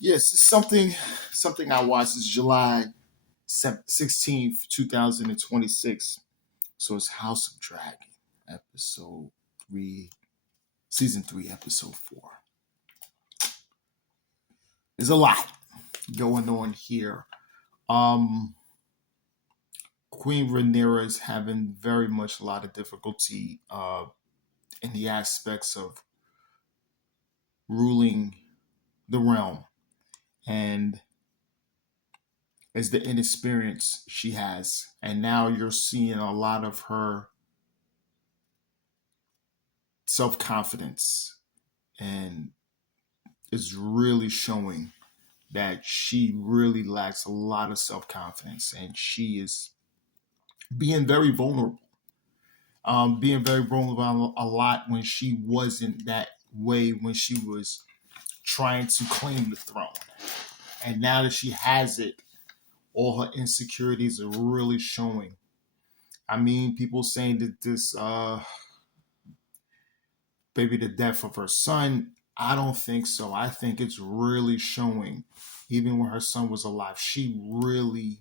Yes, it's something I watched is July 16th, 2026. So it's House of Dragon, episode 3, season 3, episode 4. There's a lot going on here. Um Queen Rhaenyra is having very much a lot of difficulty in the aspects of ruling the realm, and is the inexperience she has. And now you're seeing a lot of her self confidence, and is really showing that she really lacks a lot of self confidence, and she is being very vulnerable. Being very vulnerable a lot when she wasn't that way when she was trying to claim the throne. And now that she has it, all her insecurities are really showing. I mean, people saying that this maybe the death of her son. I don't think so. I think it's really showing, even when her son was alive, she really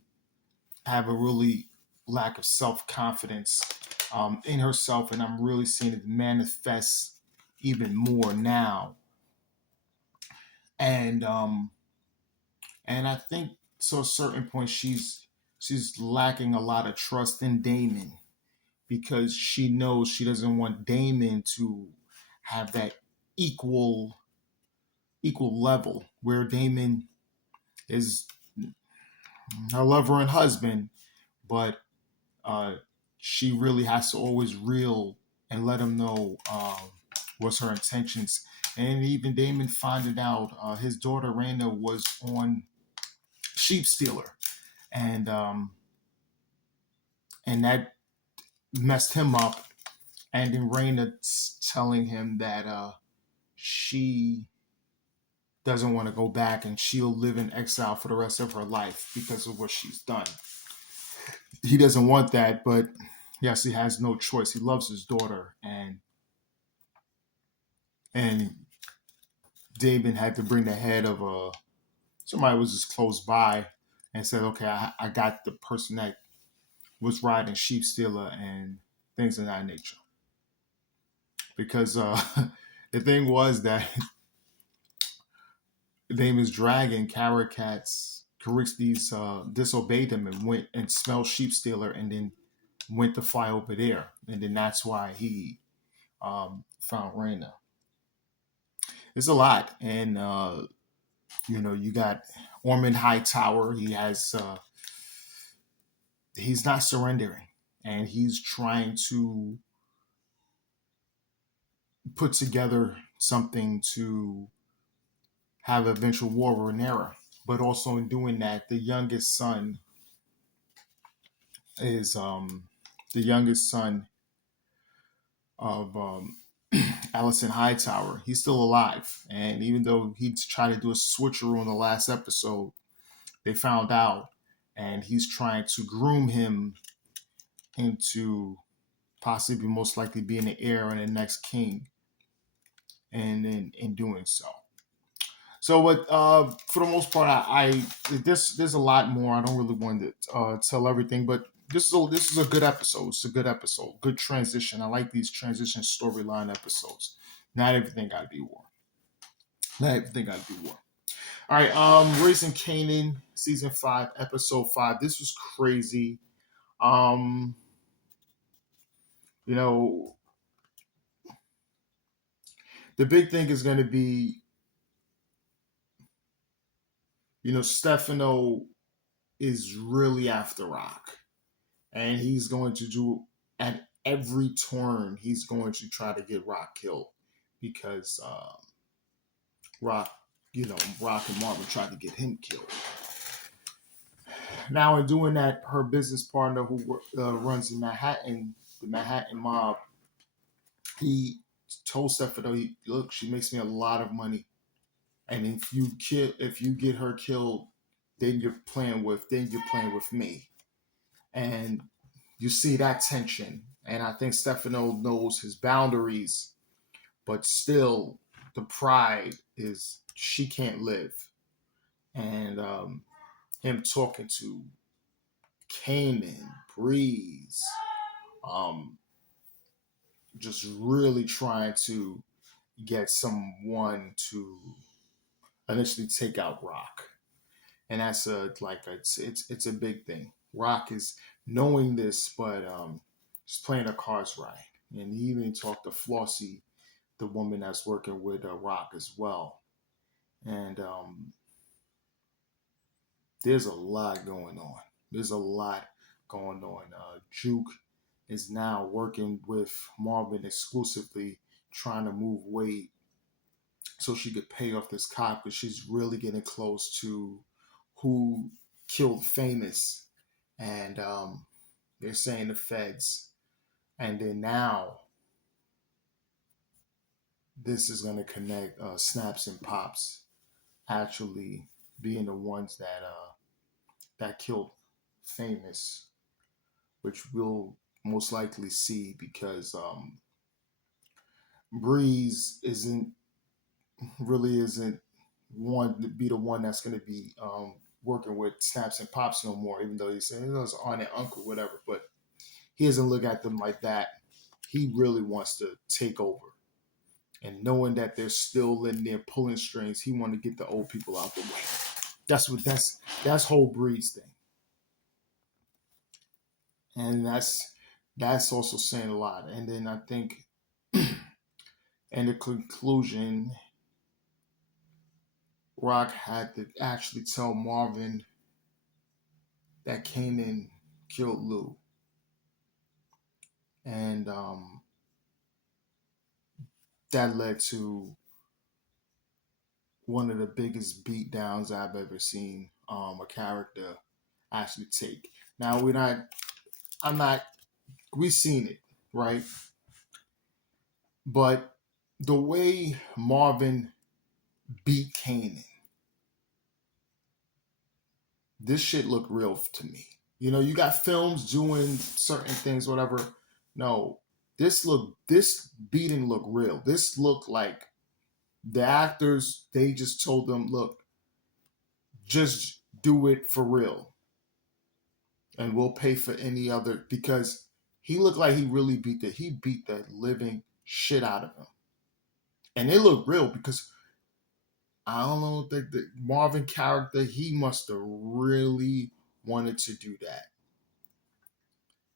have a really lack of self confidence in herself, and I'm really seeing it manifest even more now. And and I think so. At a certain point, she's lacking a lot of trust in Damon because she knows she doesn't want Damon to have that equal equal level where Damon is her lover and husband, but uh, she really has to always reel and let him know what's her intentions. And even Damon finding out his daughter Raina was on Sheep Stealer, and and that messed him up. And then Raina telling him that she doesn't want to go back and she'll live in exile for the rest of her life because of what she's done. He doesn't want that, but yes, he has no choice. He loves his daughter, and Damon had to bring the head of somebody was just close by and said, "Okay, I got the person that was riding Sheep Stealer and things of that nature." Because the thing was that Damon's dragon, Carrick's disobeyed him and went and smelled Sheep Stealer, and then went to fly over there, and then that's why he found Raina. It's a lot, and you got Ormond Hightower. He's not surrendering, and he's trying to put together something to have eventual war with Rhaenyra. But also in doing that, is the youngest son of Allison Hightower. He's still alive, and even though he tried to do a switcheroo in the last episode, they found out, and he's trying to groom him into possibly most likely being the heir and the next king, and in doing so. So, what for the most part, there's a lot more. I don't really want to tell everything, but this is a good episode. It's a good episode, good transition. I like these transition storyline episodes. Not everything got to be war. Not everything got to be war. All right, Raising Kanan, season 5, episode 5. This was crazy. Um, you know, the big thing is going to be, Stefano is really after Rock, and he's going to do at every turn. He's going to try to get Rock killed because Rock, Rock and Marvin tried to get him killed. Now, in doing that, her business partner who runs in Manhattan, the Manhattan mob, he told Stefano, "Look, she makes me a lot of money, and if you get her killed, then you're playing with me." And you see that tension, and I think Stefano knows his boundaries, but still, the pride is she can't live. and him talking to Kanan, Breeze, um, just really trying to get someone to initially take out Rock, and that's it's a big thing. Rock is knowing this, but he's playing the cards right, and he even talked to Flossie, the woman that's working with Rock as well, and there's a lot going on. There's a lot going on. Juke is now working with Marvin exclusively, trying to move weight so she could pay off this cop because she's really getting close to who killed Famous, and they're saying the feds. And then now this is going to connect Snaps and Pops actually being the ones that killed Famous, which we'll most likely see because Breeze isn't one to be the one that's going to be working with Snaps and Pops no more, even though he's saying it was aunt and uncle, whatever. But he doesn't look at them like that. He really wants to take over. And knowing that they're still in there pulling strings, he want to get the old people out the way. That's whole Breeze thing. And that's also saying a lot. And then I think in the conclusion, Rock had to actually tell Marvin that Kanan killed Lou. And that led to one of the biggest beatdowns I've ever seen a character actually take. Now we've seen it, right? But the way Marvin beat Kanan, this shit looked real to me. You know, you got films doing certain things, whatever. No, this beating looked real. This looked like the actors, they just told them, look, just do it for real. And we'll pay for any other, because he looked like he beat the living shit out of him. And it looked real because I don't know, the Marvin character, he must have really wanted to do that.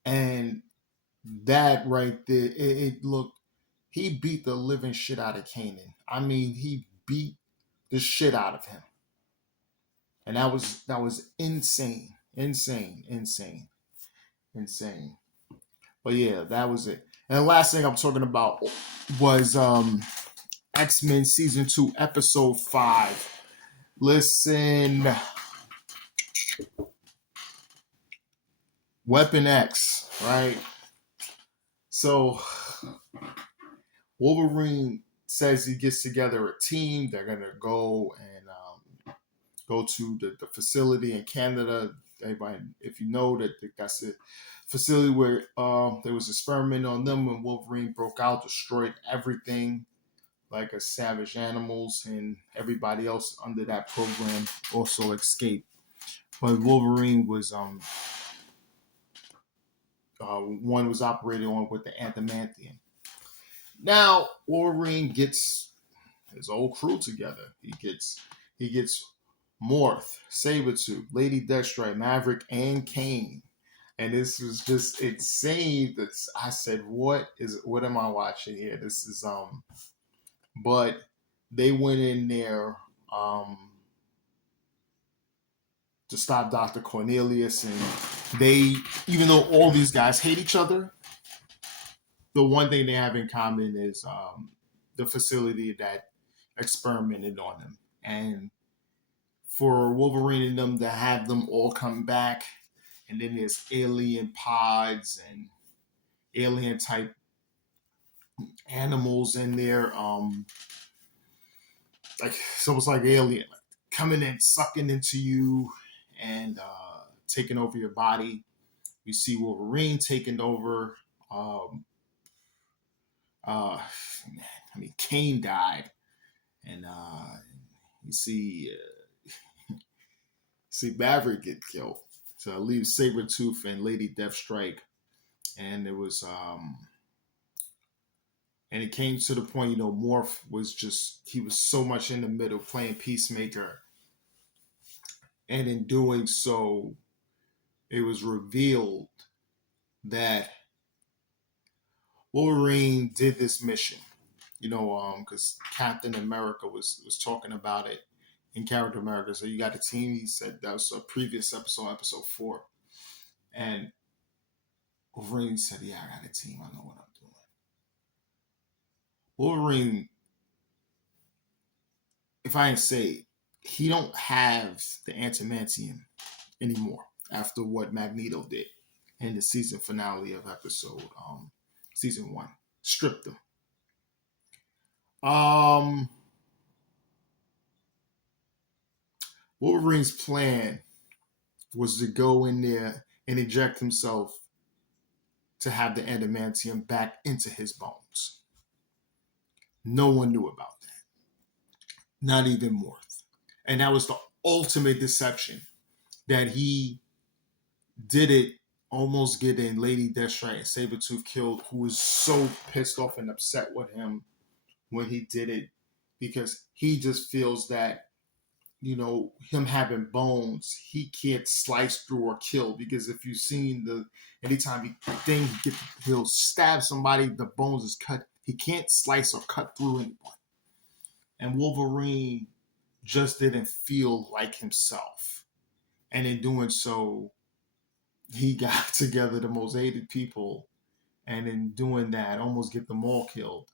And that right there, it looked, he beat the living shit out of Kanan. I mean, he beat the shit out of him. And that was insane. Insane. But yeah, that was it. And the last thing I'm talking about was X-Men Season 2, Episode 5. Listen, Weapon X, right? So Wolverine says he gets together a team. They're going to go and go to the facility in Canada. Everybody, if you know that that's a facility where there was experiment on them when Wolverine broke out, destroyed everything like a savage animals, and everybody else under that program also escaped. But Wolverine was one was operated on with the adamantium. Now Wolverine gets his old crew together. He gets Morph, Sabretooth, Lady Deathstrike, Maverick, and Kane. And this was just insane. That I said, what am I watching here? This is but they went in there to stop Dr. Cornelius, and they, even though all these guys hate each other, the one thing they have in common is the facility that experimented on them. And for Wolverine and them to have them all come back, and then there's alien pods and alien type animals in there, like it's almost like alien, like coming in, sucking into you, and taking over your body. You see Wolverine taking over. I mean, Kane died, and you see See Maverick get killed. So it leaves Sabretooth and Lady Deathstrike. And it was and it came to the point, Morph was just he was so much in the middle playing Peacemaker. And in doing so, it was revealed that Wolverine did this mission. Because Captain America was talking about it in Character America. So you got a team. He said that was a previous episode 4, and Wolverine said, "Yeah, I got a team. I know what I'm doing." Wolverine, if I ain't say, he don't have the adamantium anymore after what Magneto did in the season finale of season 1. Stripped him. Wolverine's plan was to go in there and inject himself to have the adamantium back into his bones. No one knew about that. Not even Morph. And that was the ultimate deception, that he did it, almost getting Lady Deathstrike and Sabretooth killed, who was so pissed off and upset with him when he did it, because he just feels that, him having bones, he can't slice through or kill, because if you've seen anytime he'll stab somebody, the bones is cut. He can't slice or cut through anyone. And Wolverine just didn't feel like himself. And in doing so, he got together the most hated people, and in doing that, almost get them all killed.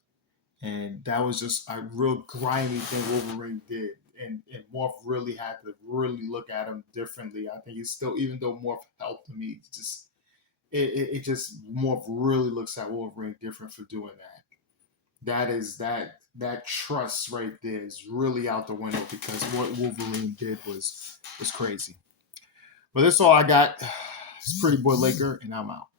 And that was just a real grimy thing Wolverine did. And Morph really had to really look at him differently. I think he's still, even though Morph helped him, Morph really looks at Wolverine different for doing that. That trust right there is really out the window, because what Wolverine did was crazy. But that's all I got. It's Pretty Boy Laker, and I'm out.